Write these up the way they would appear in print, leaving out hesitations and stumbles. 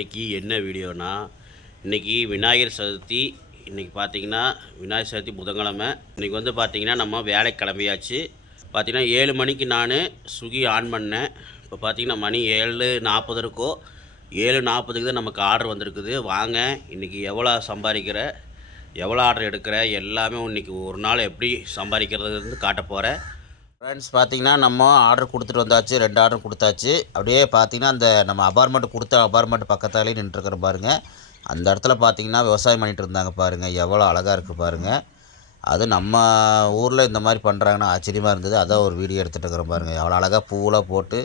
இன்றைக்கி என்ன வீடியோனா, இன்றைக்கி விநாயகர் சதுர்த்தி. இன்றைக்கி பார்த்திங்கன்னா விநாயகர் சதுர்த்தி புதன்கிழமை. இன்றைக்கி வந்து பார்த்திங்கன்னா நம்ம வேலைக்கு கிளம்பியாச்சு. பார்த்திங்கன்னா 7 மணிக்கு நான் ஸ்விக்கி ஆன் பண்ணேன். இப்போ பார்த்திங்கன்னா மணி 7:40 இருக்கோ, 7:40க்கு தான் நமக்கு ஆர்டர் வந்திருக்குது. வாங்க இன்றைக்கி எவ்வளோ சம்பாதிக்கிற, எவ்வளோ ஆர்டர் எடுக்கிற, எல்லாமே இன்றைக்கி ஒரு நாள் எப்படி சம்பாதிக்கிறதுலேருந்து காட்ட போகிறேன். ஃப்ரெண்ட்ஸ் பார்த்திங்கன்னா நம்ம ஆர்டர் கொடுத்துட்டு வந்தாச்சு. 2 ஆர்டர் கொடுத்தாச்சு. அப்படியே பார்த்திங்கன்னா அந்த நம்ம அபார்ட்மெண்ட் கொடுத்த அபார்ட்மெண்ட் பக்கத்தாலே நின்றுருக்கிற பாருங்கள். அந்த இடத்துல பார்த்திங்கன்னா விவசாயம் பண்ணிகிட்டு இருந்தாங்க பாருங்கள். எவ்வளோ அழகாக இருக்குது பாருங்கள். அது நம்ம ஊரில் இந்த மாதிரி பண்ணுறாங்கன்னா ஆச்சரியமாக இருந்தது. அதான் ஒரு வீடியோ எடுத்துகிட்டு இருக்கிறோம் பாருங்கள். எவ்வளோ அழகாக பூவெலாம் போட்டு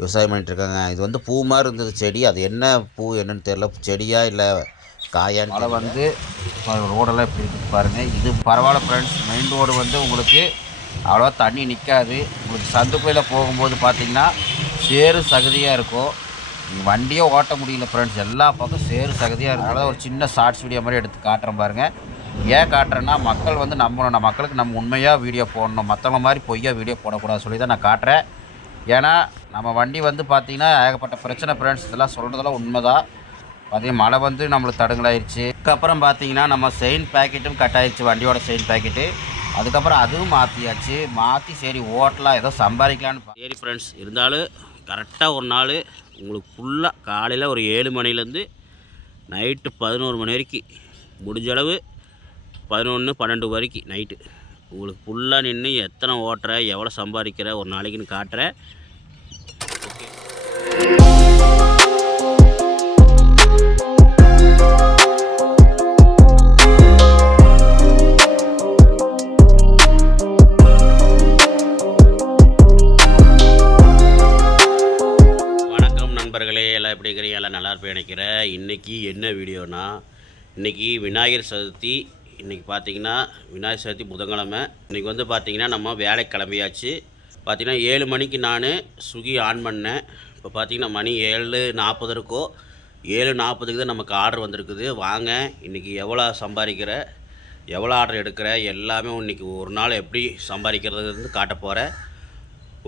விவசாயம் பண்ணிகிட்ருக்காங்க. இது வந்து பூ மாதிரி இருந்தது செடி. அது என்ன பூ என்னன்னு தெரியல, செடியா இல்லை காயான்னு. மழை வந்து ரோடெல்லாம் இப்படி இருக்குது பாருங்கள். இது பரவாயில்ல ஃப்ரெண்ட்ஸ். மெயின் ரோடு வந்து உங்களுக்கு அவ்வளோவா தண்ணி நிற்காது. உங்களுக்கு சந்துக்குள்ளே போகும்போது பார்த்திங்கன்னா சேறு சகதியாக இருக்கும். நீங்கள் வண்டியே ஓட்ட முடியல ஃப்ரெண்ட்ஸ். எல்லா பக்கம் சேறு சகதியாக இருக்கிறத ஒரு சின்ன ஷார்ட்ஸ் வீடியோ மாதிரி எடுத்து காட்டுறேன் பாருங்கள். ஏன் காட்டுறேன்னா மக்கள் வந்து நம்பணும். மக்களுக்கு நம்ம உண்மையாக வீடியோ போடணும், மற்றவங்க மாதிரி பொய்யா வீடியோ போடக்கூடாது சொல்லி தான் நான் காட்டுறேன். ஏன்னா நம்ம வண்டி வந்து பார்த்திங்கன்னா ஏகப்பட்ட பிரச்சனை ஃப்ரெண்ட்ஸ். இதெல்லாம் சொல்கிறதெல்லாம் உண்மை தான். பார்த்திங்கன்னா மழை வந்து நம்மளுக்கு தடுங்கலாயிருச்சு. அதுக்கப்புறம் பார்த்திங்கன்னா நம்ம செயின் பேக்கெட்டும் கட் ஆயிடுச்சு, வண்டியோட செயின் பேக்கெட்டு. அதுக்கப்புறம் அதுவும் மாற்றி சரி ஓட்டலாம், ஏதோ சம்பாதிக்கலான்னு. சரி ஃப்ரெண்ட்ஸ், இருந்தாலும் கரெக்டாக ஒரு நாள் உங்களுக்கு ஃபுல்லாக காலையில் ஒரு 7 மணிலேருந்து நைட்டு 11 மணி வரைக்கும், முடிஞ்ச அளவு 11, 12 வரைக்கும் நைட்டு உங்களுக்கு ஃபுல்லாக நின்று எத்தனை ஓட்டுற, எவ்வளோ சம்பாதிக்கிற ஒரு நாளைக்குன்னு காட்டுறேன். நண்பர்களே, எல்லாம் எப்படி இருக்கிறீங்க? எல்லாம் நல்லா இருப்பேன் நினைக்கிறேன். இன்றைக்கி என்ன வீடியோனா, இன்றைக்கி விநாயகர் சதுர்த்தி. இன்றைக்கி பார்த்திங்கன்னா விநாயகர் சதுர்த்தி புதன்கிழமை. இன்றைக்கி வந்து பார்த்திங்கன்னா நம்ம வேலைக்கு கிளம்பியாச்சு. பார்த்திங்கன்னா 7 மணிக்கு நான் ஸ்விக்கி ஆன் பண்ணேன். இப்போ பார்த்திங்கன்னா மணி 7:40 இருக்கோ, 7:40க்கு தான் நமக்கு ஆர்டர் வந்திருக்குது. வாங்க இன்றைக்கி எவ்வளோ சம்பாதிக்கிற, எவ்வளோ ஆர்டர் எடுக்கிற, எல்லாமே இன்றைக்கி ஒரு நாள் எப்படி சம்பாதிக்கிறதுலேருந்து காட்ட போகிறேன்.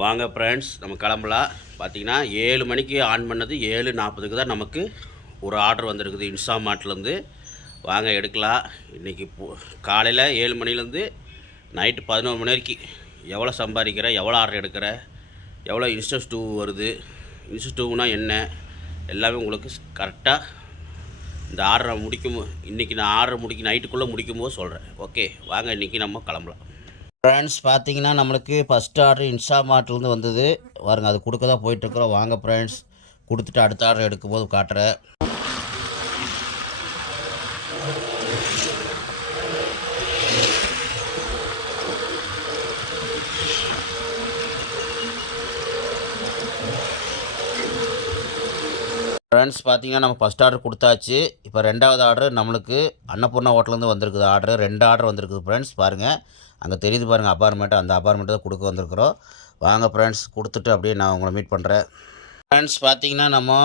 வாங்க ஃப்ரெண்ட்ஸ், நம்ம கிளம்பலாம். பார்த்திங்கன்னா 7 மணிக்கு ஆன் பண்ணது 7:40க்கு தான் நமக்கு ஒரு ஆர்டர் வந்திருக்குது இன்ஸ்டாமார்ட்லேருந்து. வாங்க எடுக்கலாம். இன்றைக்கி காலையில் 7 மணிலேருந்து நைட்டு 11 மணி வரைக்கும் எவ்வளோ சம்பாதிக்கிற, எவ்வளோ ஆர்டர் எடுக்கிற, எவ்வளோ இன்ஸ்டா வருது, இன்ஸ்டா என்ன, எல்லாமே உங்களுக்கு கரெக்டாக இந்த ஆர்டரை இன்றைக்கி நான் ஆர்டர் நைட்டுக்குள்ளே முடிக்கும்போது சொல்கிறேன். ஓகே, வாங்க இன்றைக்கி நம்ம கிளம்பலாம். ஃப்ரெண்ட்ஸ் பார்த்திங்கன்னா நம்மளுக்கு ஃபஸ்ட் ஆர்டர் இன்ஸ்டாமார்ட்லேருந்து வந்தது. பாருங்கள், அது கொடுக்க தான் போயிட்டுருக்குறோம். வாங்க ஃப்ரெண்ட்ஸ், கொடுத்துட்டு அடுத்த ஆர்டர் எடுக்கும்போது காட்டுறேன். ஃப்ரெண்ட்ஸ் பார்த்திங்கன்னா நம்ம ஃபஸ்ட் ஆர்டர் கொடுத்தாச்சு. இப்போ 2வது ஆர்டர் நம்மளுக்கு அன்னபூர்ணா ஹோட்டலேருந்து வந்திருக்குது. ஆர்டர் 2 ஆர்டர் வந்திருக்குது ஃப்ரெண்ட்ஸ். பாருங்கள், அங்கே தெரியுது பாருங்கள் அப்பார்ட்மெண்ட்டு. அந்த அப்பார்ட்மெண்ட்டு தான் கொடுக்க வந்திருக்கிறோம். வாங்க ஃப்ரெண்ட்ஸ், கொடுத்துட்டு அப்படியே நான் உங்களை மீட் பண்ணுறேன். ஃப்ரெண்ட்ஸ் பார்த்திங்கன்னா நம்ம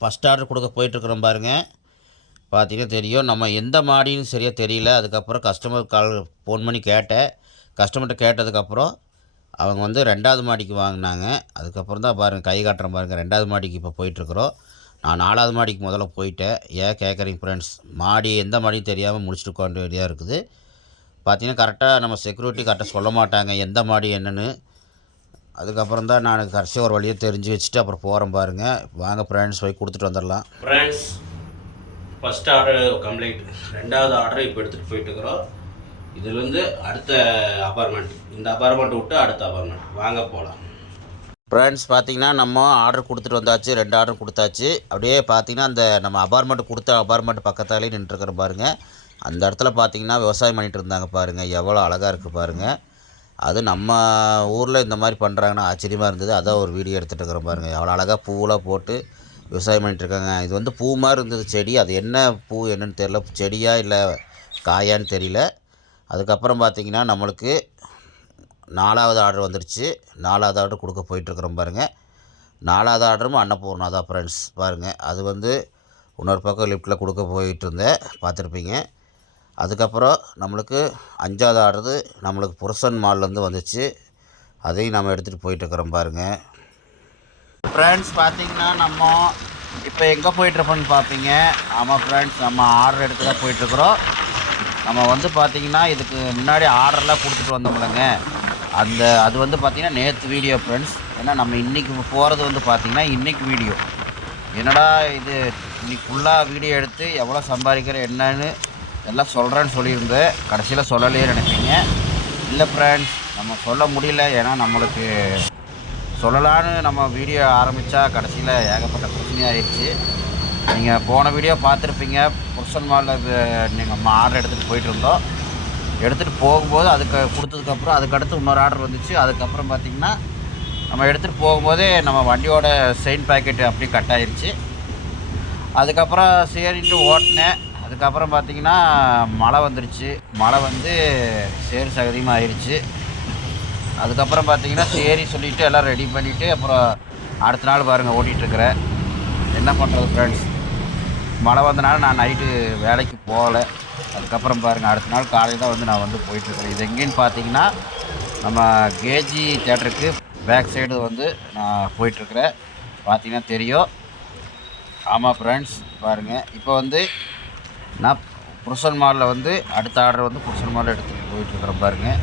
ஃபஸ்ட் ஆர்டர் கொடுக்க போயிட்டுருக்குறோம் பாருங்கள். பார்த்திங்கன்னா தெரியும், நம்ம எந்த மாடின்னு சரியாக தெரியல. அதுக்கப்புறம் கஸ்டமர் ஃபோன் பண்ணி கேட்டேன். கஸ்டமர்கிட்ட கேட்டதுக்கப்புறம் அவங்க வந்து 2வது மாடிக்கு வாங்கினாங்க. அதுக்கப்புறம் தான் பாருங்கள் கை காட்டுறேன் பாருங்கள். 2வது மாடிக்கு இப்போ போயிட்டுருக்குறோம். நான் 4வது மாடிக்கு முதல்ல போயிட்டேன். ஏன் கேட்குறீங்க ஃப்ரெண்ட்ஸ், மாடி எந்த மாடியும் தெரியாமல் முடிச்சுட்டு உட்காந்து வேண்டியதாக இருக்குது. பார்த்திங்கன்னா கரெக்டாக நம்ம செக்யூரிட்டி கரெக்டாக சொல்ல மாட்டாங்க எந்த மாடி என்னென்னு. அதுக்கப்புறம் தான் நான் கடைசியாக ஒரு வழியை தெரிஞ்சு வச்சுட்டு அப்புறம் போகிறேன் பாருங்கள். வாங்க ஃப்ரெண்ட்ஸ், போய் கொடுத்துட்டு வந்துடலாம். Friends, first order complete. 2வது ஆர்டர் இப்போ எடுத்துகிட்டு போயிட்டுருக்குறோம். இதுலேருந்து அடுத்த அப்பார்ட்மெண்ட், இந்த அப்பார்ட்மெண்ட் விட்டு அடுத்த அப்பார்ட்மெண்ட். வாங்க போகலாம். ஃப்ரெண்ட்ஸ் பார்த்திங்கன்னா நம்ம ஆர்டர் கொடுத்துட்டு வந்தாச்சு. 2 ஆர்டர் கொடுத்தாச்சு. அப்படியே பார்த்திங்கன்னா அந்த நம்ம அப்பார்ட்மெண்ட் கொடுத்த அப்பார்ட்மெண்ட் பக்கத்தாலே நின்றுருக்கிற பாருங்கள். அந்த இடத்துல பார்த்திங்கன்னா விவசாயம் பண்ணிகிட்டு இருந்தாங்க பாருங்கள். எவ்வளோ அழகாக இருக்குது பாருங்கள். அது நம்ம ஊரில் இந்த மாதிரி பண்ணுறாங்கன்னா ஆச்சரியமாக இருந்தது. அதான் ஒரு வீடியோ எடுத்துகிட்டு இருக்கிறோம் பாருங்கள். எவ்வளோ அழகாக பூவெலாம் போட்டு விவசாயம் பண்ணிகிட்ருக்காங்க. இது வந்து பூ மாதிரி இருந்தது செடி. அது என்ன பூ என்னன்னு தெரியல, செடியா இல்லை காயான்னு தெரியல. அதுக்கப்புறம் பார்த்திங்கன்னா நம்மளுக்கு 4வது ஆர்டர் வந்துருச்சு. 4வது ஆர்டர் கொடுக்க போயிட்டுருக்குறோம் பாருங்கள். 4வது ஆர்டரும் அன்னபூர்ணா தான் ஃப்ரெண்ட்ஸ். பாருங்கள், அது வந்து இன்னொரு பக்கம் லிஃப்ட்டில் கொடுக்க போயிட்டு இருந்தேன், பார்த்துருப்பீங்க. அதுக்கப்புறம் நம்மளுக்கு 5வது ஆர்டரு நம்மளுக்கு புருஷன் மால்லேருந்து வந்துச்சு. அதையும் நம்ம எடுத்துகிட்டு போயிட்டுருக்குறோம் பாருங்கள். ஃப்ரெண்ட்ஸ் பார்த்திங்கன்னா நம்ம இப்போ எங்கே போயிட்டுருப்போன்னு பார்ப்பீங்க. ஆமாம் ஃப்ரெண்ட்ஸ், நம்ம ஆர்டர் எடுத்து தான் போயிட்டுருக்குறோம். நம்ம வந்து பார்த்திங்கன்னா இதுக்கு முன்னாடி ஆர்டர்லாம் கொடுத்துட்டு வந்தோம்லங்க, அது வந்து பார்த்திங்கன்னா நேற்று வீடியோ ஃப்ரெண்ட்ஸ். ஏன்னா நம்ம இன்றைக்கி போகிறது வந்து பார்த்திங்கன்னா இன்றைக்கி வீடியோ. என்னடா இது இன்றைக்கி ஃபுல்லாக வீடியோ எடுத்து எவ்வளோ சம்பாதிக்கிறேன் என்னன்னு எல்லாம் சொல்கிறேன்னு சொல்லியிருந்தேன். கடைசியில் சொல்லலையே நினைப்பீங்க. இல்லை ஃப்ரெண்ட்ஸ், நம்ம சொல்ல முடியல. ஏன்னா நம்மளுக்கு சொல்லலான்னு நம்ம வீடியோ ஆரம்பித்தா கடைசியில் ஏகப்பட்ட பிரச்சனையாகிடுச்சு. நீங்கள் போன வீடியோ பார்த்துருப்பீங்க. புருஷன் மாலில் நம்ம ஆர்டர் எடுத்துகிட்டு போயிட்டு இருந்தோம். எடுத்துகிட்டு போகும்போது அதுக்கு கொடுத்ததுக்கப்புறம் அதுக்கடுத்து இன்னொரு ஆர்டர் வந்துச்சு. அதுக்கப்புறம் பார்த்திங்கன்னா நம்ம எடுத்துகிட்டு போகும்போதே நம்ம வண்டியோட செயின் பேக்கெட்டு அப்படியே கட் ஆகிடுச்சு. அதுக்கப்புறம் சரின்ட்டு ஓட்டினேன். அதுக்கப்புறம் பார்த்திங்கன்னா மழை வந்துருச்சு. மழை வந்து சேறு சகதியமாக ஆயிடுச்சு. அதுக்கப்புறம் பார்த்திங்கன்னா சரி சொல்லிவிட்டு எல்லாம் ரெடி பண்ணிவிட்டு அப்புறம் அடுத்த நாள் பாருங்கள் ஓட்டிகிட்ருக்கிறேன். என்ன பண்ணுறது ஃப்ரெண்ட்ஸ், மழை வந்தனால நான் நைட்டு வேலைக்கு போகலை. அதுக்கப்புறம் பாருங்கள் அடுத்த நாள் காலையில் தான் வந்து நான் வந்து போயிட்டுருக்கிறேன். இது எங்கேன்னு பார்த்தீங்கன்னா நம்ம கேஜி தேட்டருக்கு பேக் சைடு வந்து நான் போயிட்டுருக்கிறேன். பார்த்தீங்கன்னா தெரியும். ஆமாம் ஃப்ரெண்ட்ஸ், பாருங்கள் இப்போ வந்து நான் புருஷன் மாலில் வந்து அடுத்த ஆர்டர் வந்து புருஷன் மாலில் எடுத்துகிட்டு போயிட்டுருக்குறேன். பாருங்கள்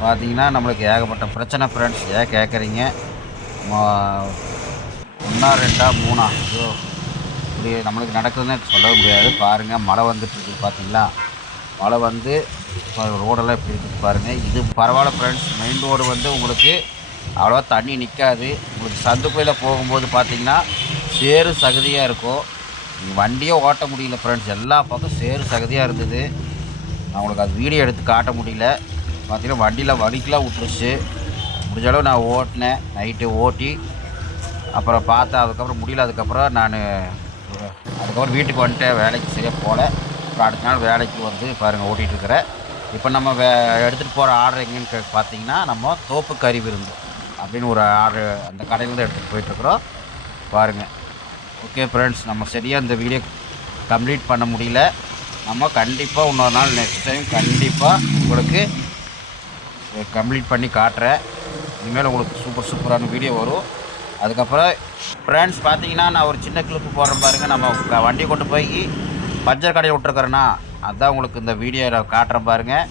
பார்த்தீங்கன்னா நம்மளுக்கு ஏகப்பட்ட பிரச்சனை ஃப்ரெண்ட்ஸ். ஏன் கேட்குறீங்க? ஒன்றா ரெண்டா மூணா ஐயோ இப்படி நம்மளுக்கு நடக்குதுன்னு சொல்லவே முடியாது. பாருங்கள் மழை வந்துட்டுருக்குது பார்த்தீங்களா? மழை வந்து ரோடெல்லாம் எப்படி இருக்குது பாருங்கள். இது பரவாயில்ல ஃப்ரெண்ட்ஸ். மெயின் ரோடு வந்து உங்களுக்கு அவ்வளோவா தண்ணி நிற்காது. உங்களுக்கு சந்துக்குள்ளே போகும்போது பார்த்திங்கன்னா சேறு சகதியாக இருக்கும். வண்டியே ஓட்ட முடியல ஃப்ரெண்ட்ஸ். எல்லா பக்கம் சேறு சகதியாக இருந்தது. நான் உங்களுக்கு அது வீடியோ எடுத்து காட்ட முடியல. பார்த்திங்கன்னா வண்டியில் வலிக்கெலாம் விட்டுருச்சு. முடிஞ்ச அளவு நான் ஓட்டினேன். நைட்டு ஓட்டி அப்புறம் பார்த்தேன். அதுக்கப்புறம் முடியல. அதுக்கப்புறம் அதுக்கப்புறம் வீட்டுக்கு வந்துட்டேன். வேலைக்கு சரியாக போகல. அப்புறம் அடுத்த நாள் வேலைக்கு வந்து பாருங்கள் ஓட்டிகிட்ருக்கிறேன். இப்போ நம்ம எடுத்துகிட்டு போகிற ஆர்டர் எங்கேன்னு பார்த்தீங்கன்னா நம்ம தோப்பு கறி விருந்து அப்படின்னு ஒரு ஆர்டர் அந்த கடையிலேருந்து எடுத்துகிட்டு போயிட்டுருக்குறோம். பாருங்கள். ஓகே ஃப்ரெண்ட்ஸ், நம்ம சரியாக இந்த வீடியோ கம்ப்ளீட் பண்ண முடியல. நம்ம கண்டிப்பாக இன்னொரு நாள் நெக்ஸ்ட் டைம் கண்டிப்பாக உங்களுக்கு கம்ப்ளீட் பண்ணி காட்டுறேன். இனிமேல் உங்களுக்கு சூப்பரான வீடியோ வரும். அதுக்கப்புறம் ஃப்ரெண்ட்ஸ் பார்த்தீங்கன்னா நான் ஒரு சின்ன கிளிப்பு போடுறேன் பாருங்கள். நம்ம வண்டியை கொண்டு போய் பஞ்சர் கடையில் விட்டுருக்குறேன்னா அதுதான் உங்களுக்கு இந்த வீடியோவில் காட்டுறேன் பாருங்கள்.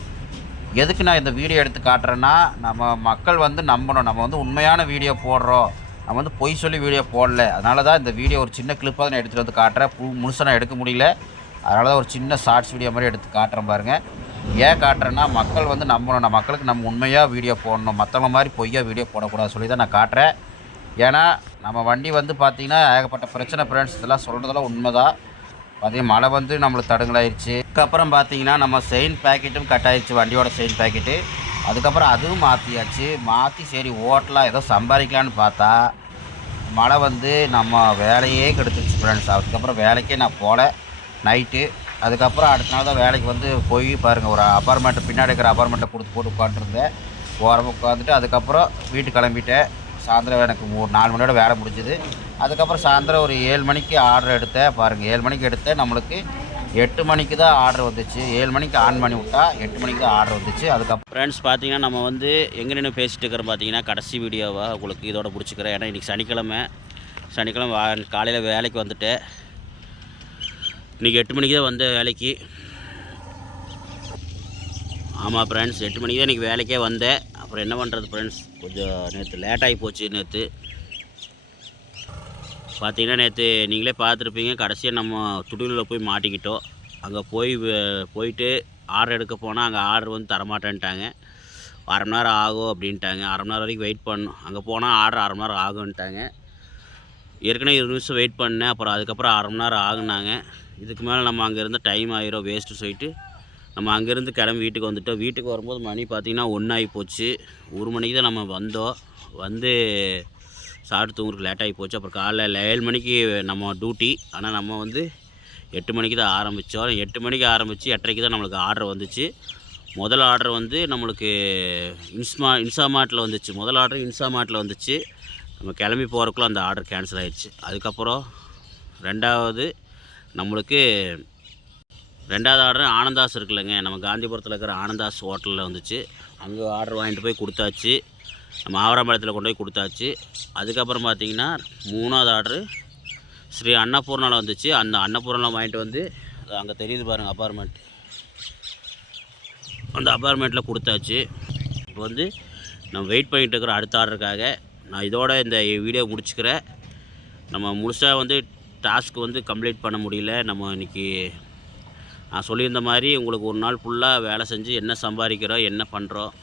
எதுக்கு நான் இந்த வீடியோ எடுத்து காட்டுறேன்னா நம்ம மக்கள் வந்து நம்பணும். நம்ம வந்து உண்மையான வீடியோ போடுறோம். நம்ம வந்து பொய் சொல்லி வீடியோ போடல. அதனால தான் இந்த வீடியோ ஒரு சின்ன கிளிப்பாக நான் எடுத்துகிட்டு வந்து காட்டுறேன். முழுசாக நான் எடுக்க முடியல. அதனால தான் ஒரு சின்ன ஷார்ட்ஸ் வீடியோ மாதிரி எடுத்து காட்டுறேன் பாருங்கள். ஏன் காட்டுறேன்னா மக்கள் வந்து நம்பணும். மக்களுக்கு நம்ம உண்மையாக வீடியோ போடணும். மற்றவங்க மாதிரி பொய்யா வீடியோ போடக்கூடாது சொல்லி தான் நான் காட்டுறேன். ஏன்னா நம்ம வண்டி வந்து பார்த்திங்கன்னா ஏகப்பட்ட பிரச்சனை ஃப்ரெண்ட்ஸ். இதெல்லாம் சொல்கிறதெல்லாம் உண்மை தான். பார்த்தீங்கன்னா மழை வந்து நம்மளுக்கு தடுங்கலாயிடுச்சு. அதுக்கப்புறம் பார்த்தீங்கன்னா நம்ம செயின் பேக்கெட்டும் கட் ஆயிடுச்சு, வண்டியோட செயின் பேக்கெட்டு. அதுக்கப்புறம் அதுவும் மாற்றி சரி ஓட்டலாம் ஏதோ சம்பாதிக்கலான்னு பார்த்தா மழை வந்து நம்ம வேலையே கெடுத்துருச்சு ஃப்ரெண்ட்ஸ். அதுக்கப்புறம் வேலைக்கே நான் போகல நைட்டு. அதுக்கப்புறம் அடுத்த நாள் தான் வேலைக்கு வந்து போய் பாருங்கள் ஒரு அப்பார்ட்மெண்ட்டு பின்னாடி இருக்கிற அப்பார்ட்மெண்ட்டை போட்டு உட்காந்துருந்தேன். ஓரமாக உட்காந்துட்டு அதுக்கப்புறம் வீட்டுக்கு கிளம்பிட்டேன். சாயந்தரம் எனக்கு 4 மணியோட வேலை முடிஞ்சுது. அதுக்கப்புறம் சாயந்தரம் ஒரு 7 மணிக்கு ஆர்டர் எடுத்தேன். பாருங்கள் 7 மணிக்கு எடுத்தேன். நம்மளுக்கு 8 மணிக்கு தான் ஆர்டர் வந்துச்சு. 7 மணிக்கு ஆன் பண்ணி விட்டா 8 மணிக்கு தான் ஆர்டர் வந்துச்சு. அதுக்கப்புறம் ஃப்ரெண்ட்ஸ் பார்த்தீங்கன்னா நம்ம வந்து எங்கே நின்று பேசிகிட்டு இருக்கிறோம் பார்த்தீங்கன்னா கடைசி வீடியோவாக உங்களுக்கு இதோட பிடிச்சிக்கிறேன். ஏன்னா இன்றைக்கி சனிக்கிழமை காலையில் வேலைக்கு வந்துட்டேன். இன்றைக்கி 8 மணிக்கு தான் வந்த வேலைக்கு. ஆமாம் ஃப்ரெண்ட்ஸ், 8 மணிக்கு தான் இன்றைக்கி வேலைக்கே வந்தேன். அப்புறம் என்ன பண்ணுறது ஃப்ரெண்ட்ஸ், கொஞ்சம் நேற்று லேட்டாகி போச்சு. நேற்று பார்த்தீங்கன்னா நீங்களே பார்த்துருப்பீங்க. கடைசியாக நம்ம துடியூரில் போய் மாட்டிக்கிட்டோம். அங்கே போயிட்டு ஆர்டர் எடுக்க போனால் அங்கே ஆர்டர் வந்து தரமாட்டேன்ட்டாங்க. 1/2 மணி நேரம் ஆகும் அப்படின்ட்டாங்க. 1/2 மணி நேரம் வரைக்கும் வெயிட் பண்ணணும். அங்கே போனால் ஆர்டர் 1/2 மணி நேரம் ஆகுன்ட்டாங்க. ஏற்கனவே 20 நிமிஷம் வெயிட் பண்ணேன். அப்புறம் அதுக்கப்புறம் 1/2 மணி நேரம் ஆகுனாங்க. இதுக்கு மேலே நம்ம அங்கே இருந்தால் டைம் ஆகிரும் வேஸ்ட்டு சொல்லிட்டு நம்ம அங்கேருந்து கிளம்பி வீட்டுக்கு வந்துவிட்டோம். வீட்டுக்கு வரும்போது மணி பார்த்திங்கன்னா 1 ஆகி போச்சு. 1 மணிக்கு தான் நம்ம வந்தோம். வந்து சாப்பிட்டு தூங்குறதுக்கு லேட் ஆகி போச்சு. அப்புறம் காலைல 7 மணிக்கு நம்ம டியூட்டி. ஆனால் நம்ம வந்து 8 மணிக்கு தான் ஆரம்பித்தோம். 8 மணிக்கு ஆரம்பித்து 8:30க்கு தான் நம்மளுக்கு ஆர்டர் வந்துச்சு. முதல் ஆர்டர் வந்து நம்மளுக்கு இன்சாமார்ட்டில் வந்துச்சு. முதல் ஆர்டர் இன்சாமார்ட்டில் வந்துச்சு. நம்ம கிளம்பி போகிறக்குள்ள அந்த ஆர்டர் கேன்சல் ஆகிடுச்சு. அதுக்கப்புறம் ரெண்டாவது ஆர்டர் ஆனந்தாஸ் இருக்குல்லங்க, நம்ம காந்திபுரத்தில் இருக்கிற ஆனந்தாஸ் ஹோட்டலில் வந்துச்சு. அங்கே ஆர்டர் வாங்கிட்டு போய் கொடுத்தாச்சு. நம்ம ஆவராம்பாளையத்தில் கொண்டு போய் கொடுத்தாச்சு. அதுக்கப்புறம் பார்த்திங்கன்னா 3வது ஆர்டரு ஸ்ரீ அன்னபூர்ணாவில் வந்துச்சு. அந்த அன்னபூர்ணாவில் வாங்கிட்டு வந்து அங்கே தெரியுது பாருங்கள் அப்பார்ட்மெண்ட், அந்த அப்பார்ட்மெண்ட்டில் கொடுத்தாச்சு. இப்போ வந்து நம்ம வெயிட் பண்ணிகிட்டு இருக்கிற அடுத்த ஆர்டருக்காக. நான் இதோட இந்த வீடியோ முடிச்சுக்கிறேன். நம்ம முழுசாக வந்து டாஸ்க் வந்து கம்ப்ளீட் பண்ண முடியல. நம்ம இன்றைக்கி நான் சொல்லியிருந்த மாதிரி உங்களுக்கு ஒரு நாள் ஃபுல்லாக வேலை செஞ்சு என்ன சம்பாதிக்கிறோம் என்ன பண்ணுறோம்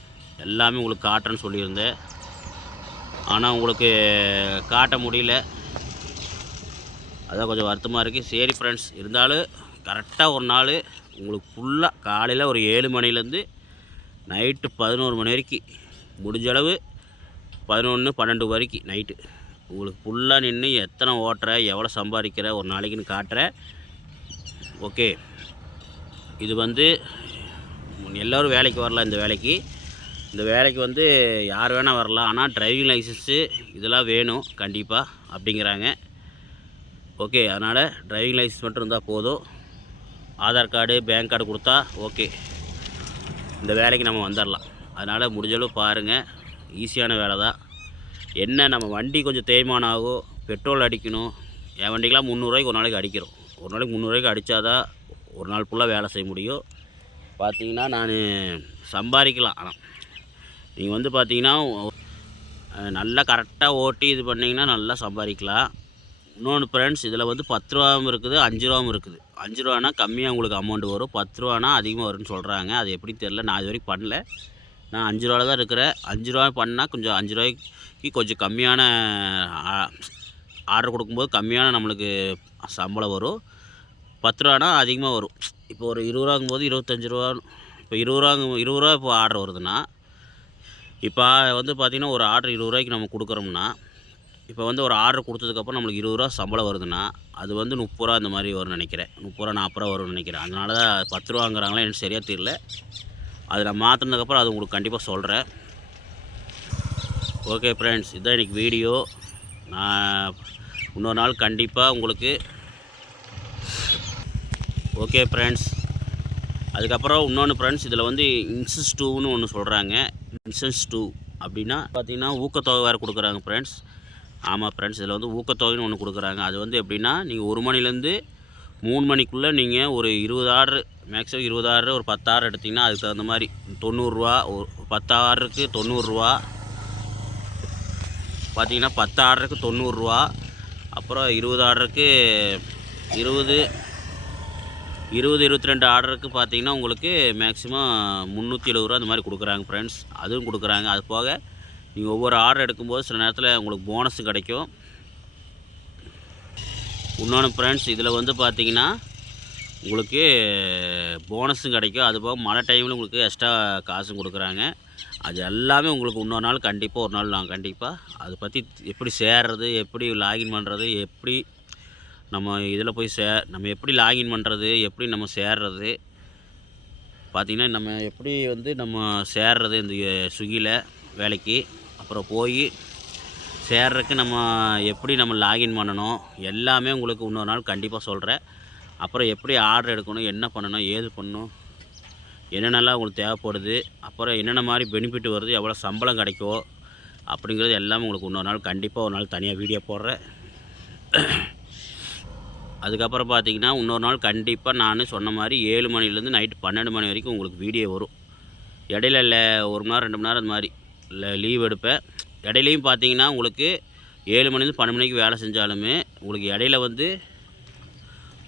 எல்லாமே உங்களுக்கு காட்டுறேன்னு சொல்லியிருந்தேன். ஆனால் உங்களுக்கு காட்ட முடியல, அதான் கொஞ்சம் வருத்தமாக இருக்குது. சரி ஃப்ரெண்ட்ஸ், இருந்தாலும் கரெக்டாக ஒரு நாள் உங்களுக்கு ஃபுல்லாக காலையில் ஒரு 7 மணிலேருந்து நைட்டு 11 மணி வரைக்கும், முடிஞ்ச அளவு 11-12 வரைக்கும் நைட்டு உங்களுக்கு ஃபுல்லாக நின்று எத்தனை ஓட்டுற எவ்வளோ சம்பாதிக்கிற ஒரு நாளைக்குன்னு காட்டுறேன். ஓகே, இது வந்து எல்லோரும் வேலைக்கு வரலாம். இந்த வேலைக்கு வந்து யார் வேணால் வரலாம். ஆனால் டிரைவிங் லைசன்ஸு இதெல்லாம் வேணும் கண்டிப்பாக அப்படிங்கிறாங்க. ஓகே, அதனால் டிரைவிங் லைசன்ஸ் மட்டும் இருந்தால் போதும். ஆதார் கார்டு பேங்க் கார்டு கொடுத்தா ஓகே, இந்த வேலைக்கு நம்ம வந்துடலாம். அதனால் முடிஞ்சளவு பாருங்கள், ஈஸியான வேலை தான். என்ன நம்ம வண்டி கொஞ்சம் தேய்மானம் ஆகும், பெட்ரோல் அடிக்கணும். என் வண்டிக்கெலாம் 300 ரூபாய்க்கு ஒரு நாளைக்கு அடிக்கிறோம். ஒரு நாளைக்கு 300 ரூபாய்க்கு அடித்தாதான் ஒரு நாள் ஃபுல்லாக வேலை செய்ய முடியும். பார்த்திங்கன்னா நான் சம்பாதிக்கலாம். ஆனால் நீங்கள் வந்து பார்த்திங்கன்னா நல்லா கரெக்டாக ஓட்டி இது பண்ணிங்கன்னா நல்லா சம்பாதிக்கலாம். இன்னொன்று ஃப்ரெண்ட்ஸ், இதில் வந்து 10 ரூபாவும் இருக்குது 5 ரூபாவும் இருக்குது. 5 ரூபானா கம்மியாக உங்களுக்கு அமௌண்ட் வரும், 10 ரூபானா அதிகமாக வரும்னு சொல்கிறாங்க. அது எப்படி தெரில, நான் இது வரைக்கும் பண்ணல. நான் 5 ரூபாவில் தான் இருக்கிறேன். 5 ரூபா பண்ணால் கொஞ்சம் 5 ரூபாய்க்கு கொஞ்சம் கம்மியான ஆர்டர் கொடுக்கும்போது கம்மியான நம்மளுக்கு சம்பளம் வரும். 10 ரூபானா அதிகமாக வரும். இப்போ ஒரு 20 ரூபாங்கும்போது 25 ரூபா, இப்போ 20 ரூபா இப்போ ஆர்டர் வருதுன்னா, இப்போ வந்து பார்த்திங்கன்னா ஒரு ஆர்டர் 20 ரூபாய்க்கு நம்ம கொடுக்குறோம்னா, இப்போ வந்து ஒரு ஆர்டர் கொடுத்ததுக்கப்புறம் நம்மளுக்கு 20 ரூபா சம்பளம் வருதுன்னா, அது வந்து 30 ரூபா இந்த மாதிரி வரும்னு நினைக்கிறேன். 30 ரூபா 40 ரூபா வரும்னு நினைக்கிறேன். அதனால தான் 10 ரூபாங்கிறாங்களா எனக்கு சரியாக தெரியல. அது நான் மாற்றினதுக்கப்புறம் அது உங்களுக்கு கண்டிப்பாக சொல்கிறேன். ஓகே ஃப்ரெண்ட்ஸ், இதுதான் இன்றைக்கி வீடியோ. நான் இன்னொரு நாள் கண்டிப்பாக உங்களுக்கு. ஓகே ஃப்ரெண்ட்ஸ், அதுக்கப்புறம் இன்னொன்று ஃப்ரெண்ட்ஸ், இதில் வந்து இன்சென்ஸ் 2ன்னு ஒன்று சொல்கிறாங்க. இன்சென்ஸ் 2 அப்படின்னா பார்த்திங்கன்னா ஊக்கத்தொகை வேறு கொடுக்குறாங்க ஃப்ரெண்ட்ஸ். ஆமாம் ஃப்ரெண்ட்ஸ், இதில் வந்து ஊக்கத்தொகைன்னு ஒன்று கொடுக்குறாங்க. அது வந்து எப்படின்னா, நீங்கள் 1 மணிலேருந்து 3 மணிக்குள்ளே நீங்கள் ஒரு 20 ஆர்டரு, மேக்ஸிமம் 20 ஆர்டரு, ஒரு 10 ஆர்டர் எடுத்திங்கன்னா அதுக்கு தகுந்த மாதிரி 90 ரூபா. ஒரு 10 ஆர்டருக்கு 90 ரூபா. பார்த்திங்கன்னா 10 ஆர்டருக்கு 90 ரூபா. அப்புறம் 20 ஆர்டருக்கு 22 ஆர்டருக்கு பார்த்திங்கன்னா உங்களுக்கு மேக்ஸிமம் 370 ரூபா அந்த மாதிரி கொடுக்குறாங்க ஃப்ரெண்ட்ஸ். அதுவும் கொடுக்குறாங்க. அது போக நீங்கள் ஒவ்வொரு ஆர்டர் எடுக்கும்போது சில நேரத்தில் உங்களுக்கு போனஸும் கிடைக்கும். இன்னொன்று ஃப்ரெண்ட்ஸ், இதில் வந்து பார்த்திங்கன்னா உங்களுக்கு போனஸும் கிடைக்கும். அதுபோக மழை டைமில் உங்களுக்கு எக்ஸ்ட்ரா காசும் கொடுக்குறாங்க. அது எல்லாமே உங்களுக்கு இன்னொரு நாள் கண்டிப்பாக ஒரு நாள் நான் கண்டிப்பாக அதை பற்றி எப்படி சேர்றது, எப்படி லாகின் பண்ணுறது, எப்படி நம்ம இதில் போய் நம்ம எப்படி லாகின் பண்ணுறது, எப்படி நம்ம சேர்றது, பார்த்திங்கன்னா நம்ம எப்படி வந்து நம்ம சேர்றது இந்த ஸ்விக்கியில் வேலைக்கு, அப்புறம் போய் சேர்றதுக்கு நம்ம எப்படி நம்ம லாகின் பண்ணணும் எல்லாமே உங்களுக்கு இன்னொரு நாள் கண்டிப்பாக சொல்கிறேன். அப்புறம் எப்படி ஆர்டர் எடுக்கணும், என்ன பண்ணணும், ஏது பண்ணணும், என்னென்னலாம் உங்களுக்கு தேவைப்படுது, அப்புறம் என்னென்ன மாதிரி பெனிஃபிட் வருது, எவ்வளோ சம்பளம் கிடைக்கும் அப்படிங்கிறது எல்லாமே உங்களுக்கு இன்னொரு நாள் கண்டிப்பாக ஒரு நாள் தனியாக வீடியோ போடுறேன். அதுக்கப்புறம் பார்த்திங்கன்னா இன்னொரு நாள் கண்டிப்பாக நான் சொன்ன மாதிரி 7 மணிலேருந்து நைட்டு 12 மணி வரைக்கும் உங்களுக்கு வீடியோ வரும். இடையில 1 மணி நேரம் 2 மணி நேரம் அந்த மாதிரி லீவ் எடுப்பேன். இடையிலையும் பார்த்திங்கன்னா உங்களுக்கு 7 மணிலேருந்து 12 மணிக்கு வேலை செஞ்சாலுமே உங்களுக்கு இடையில வந்து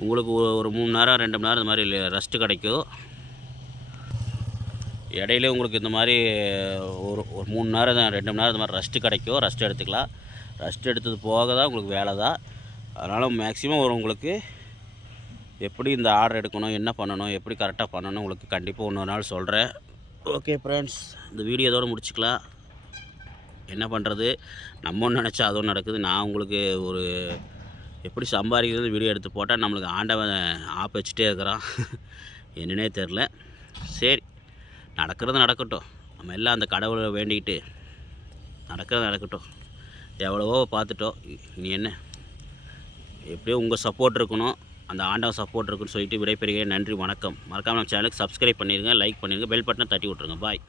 உங்களுக்கு ஒரு 3 மணி நேரம் 2 மணி நேரம் இந்த மாதிரி ரெஸ்ட்டு கிடைக்கும். இடையில உங்களுக்கு இந்த மாதிரி ஒரு 3 மணி நேரம் 2 மணி நேரம் இந்த மாதிரி ரெஸ்ட்டு கிடைக்கும். ரெஸ்ட் எடுத்துக்கலாம். ரெஸ்ட் எடுத்தது போக தான் உங்களுக்கு வேலை தான். அதனால் மேக்ஸிமம் உங்களுக்கு எப்படி இந்த ஆர்டர் எடுக்கணும், என்ன பண்ணணும், எப்படி கரெக்டாக பண்ணணும் உங்களுக்கு கண்டிப்பாக இன்னொரு நாள் சொல்கிறேன். ஓகே ஃப்ரெண்ட்ஸ், இந்த வீடியோ இதோடு முடிச்சுக்கலாம். என்ன பண்ணுறது, நம்ம ஒன்று நினச்சா அதுவும் நடக்குது. நான் உங்களுக்கு ஒரு எப்படி சம்பாதிக்கிறது வீடியோ எடுத்து போட்டால் நம்மளுக்கு ஆண்டவன் ஆப் வச்சுட்டே இருக்கிறான். என்னன்னே தெரில. சரி, நடக்கிறது நடக்கட்டும். நம்ம எல்லாம் அந்த கடவுளை வேண்டிக்கிட்டு நடக்கிறது நடக்கட்டும். எவ்வளவோ பார்த்துட்டோம். இனி என்ன, எப்படியோ உங்கள் சப்போர்ட் இருக்கணும், அந்த ஆண்டவன் சப்போர்ட் இருக்குன்னு சொல்லிட்டு விடைபெறுகிறேன். நன்றி, வணக்கம். மறக்காமல் நம்ம சேனலுக்கு சப்ஸ்கிரைப் பண்ணிடுங்க, லைக் பண்ணிடுங்க, பெல் பட்டனை தட்டி விட்ருங்க. பாய்.